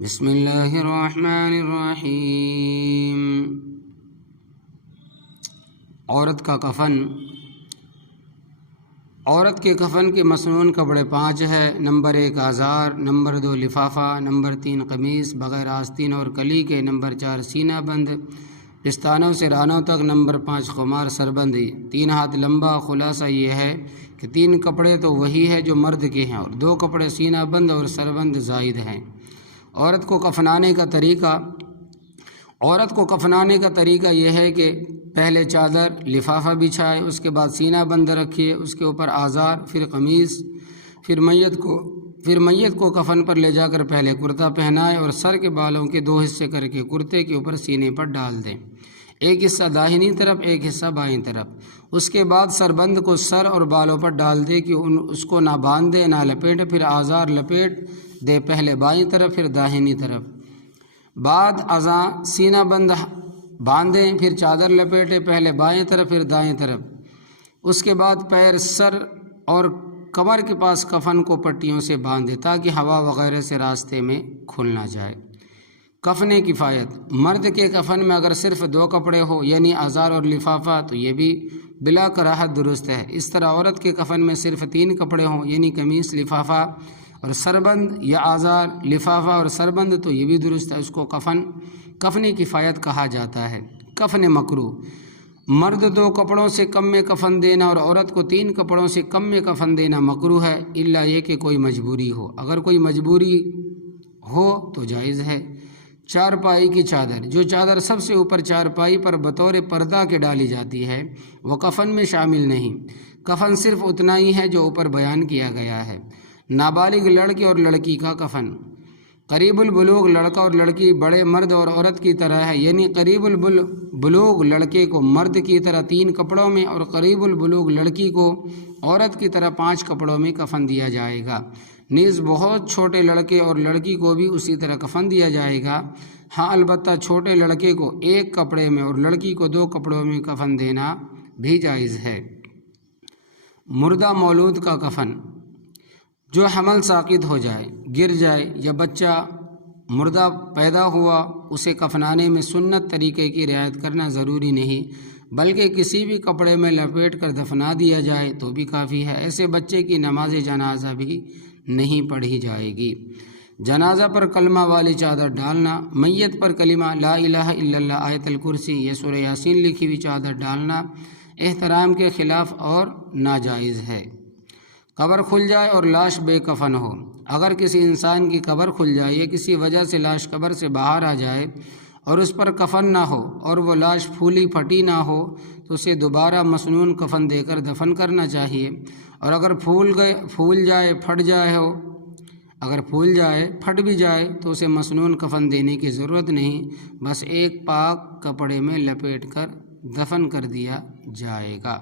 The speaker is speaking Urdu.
بسم اللہ الرحمن الرحیم۔ عورت کا کفن۔ عورت کے کفن کے مسنون کپڑے 5 ہے۔ نمبر 1 آزار، نمبر 2 لفافہ، نمبر 3 قمیص بغیر آستین اور کلی کے، نمبر 4 سینہ بند پستانوں سے رانوں تک، نمبر 5 خمار سربندی 3 ہاتھ لمبا۔ خلاصہ یہ ہے کہ 3 کپڑے تو وہی ہے جو مرد کے ہیں اور 2 کپڑے سینہ بند اور سربند زائد ہیں۔ عورت کو کفنانے کا طریقہ یہ ہے کہ پہلے چادر لفافہ بچھائے، اس کے بعد سینہ بند رکھیے، اس کے اوپر آزار، پھر قمیص، پھر میت کو کفن پر لے جا کر پہلے کرتا پہنائے اور سر کے بالوں کے 2 حصے کر کے کرتے کے اوپر سینے پر ڈال دیں، ایک حصہ داہنی طرف ایک حصہ بائیں طرف۔ اس کے بعد سربند کو سر اور بالوں پر ڈال دے کہ اس کو نہ باندھے نہ لپیٹے، پھر آزار لپیٹ دے، پہلے بائیں طرف پھر داہنی طرف، بعد ازاں سینہ بند باندھیں، پھر چادر لپیٹے، پہلے بائیں طرف پھر دائیں طرف۔ اس کے بعد پیر، سر اور کمر کے پاس کفن کو پٹیوں سے باندھے تاکہ ہوا وغیرہ سے راستے میں کھل نہ جائے۔ کفن کفایت۔ مرد کے کفن میں اگر صرف 2 کپڑے ہو یعنی آزار اور لفافہ تو یہ بھی بلا کراہت درست ہے۔ اس طرح عورت کے کفن میں صرف 3 کپڑے ہوں یعنی قمیص لفافہ اور سربند، یا آزار لفافہ اور سربند تو یہ بھی درست ہے، اس کو کفن کفایت کہا جاتا ہے۔ کفن مکروہ۔ مرد 2 کپڑوں سے کم میں کفن دینا اور عورت کو 3 کپڑوں سے کم میں کفن دینا مکروہ ہے، الا یہ کہ کوئی مجبوری ہو۔ اگر کوئی مجبوری ہو تو جائز ہے۔ چارپائی کی چادر۔ جو چادر سب سے اوپر چارپائی پر بطور پردہ کے ڈالی جاتی ہے وہ کفن میں شامل نہیں۔ کفن صرف اتنا ہی ہے جو اوپر بیان کیا گیا ہے۔ نابالغ لڑکے اور لڑکی کا کفن۔ قریب البلوغ لڑکا اور لڑکی بڑے مرد اور عورت کی طرح ہے، یعنی قریب البلوغ لڑکے کو مرد کی طرح 3 کپڑوں میں اور قریب البلوغ لڑکی کو عورت کی طرح 5 کپڑوں میں کفن دیا جائے گا۔ نیز بہت چھوٹے لڑکے اور لڑکی کو بھی اسی طرح کفن دیا جائے گا۔ ہاں البتہ چھوٹے لڑکے کو 1 کپڑے میں اور لڑکی کو 2 کپڑوں میں کفن دینا بھی جائز ہے۔ مردہ مولود کا کفن۔ جو حمل ساقط ہو جائے، گر جائے یا بچہ مردہ پیدا ہوا، اسے کفنانے میں سنت طریقے کی رعایت کرنا ضروری نہیں، بلکہ کسی بھی کپڑے میں لپیٹ کر دفنا دیا جائے تو بھی کافی ہے۔ ایسے بچے کی نماز جنازہ بھی نہیں پڑھی جائے گی۔ جنازہ پر کلمہ والی چادر ڈالنا۔ میت پر کلمہ لا الہ الا اللہ، آیت الکرسی یا سورہ یاسین لکھی ہوئی چادر ڈالنا احترام کے خلاف اور ناجائز ہے۔ قبر کھل جائے اور لاش بے کفن ہو۔ اگر کسی انسان کی قبر کھل جائے یا کسی وجہ سے لاش قبر سے باہر آ جائے اور اس پر کفن نہ ہو اور وہ لاش پھولی پھٹی نہ ہو تو اسے دوبارہ مسنون کفن دے کر دفن کرنا چاہیے، اور اگر پھول جائے پھٹ بھی جائے تو اسے مسنون کفن دینے کی ضرورت نہیں، بس ایک پاک کپڑے میں لپیٹ کر دفن کر دیا جائے گا۔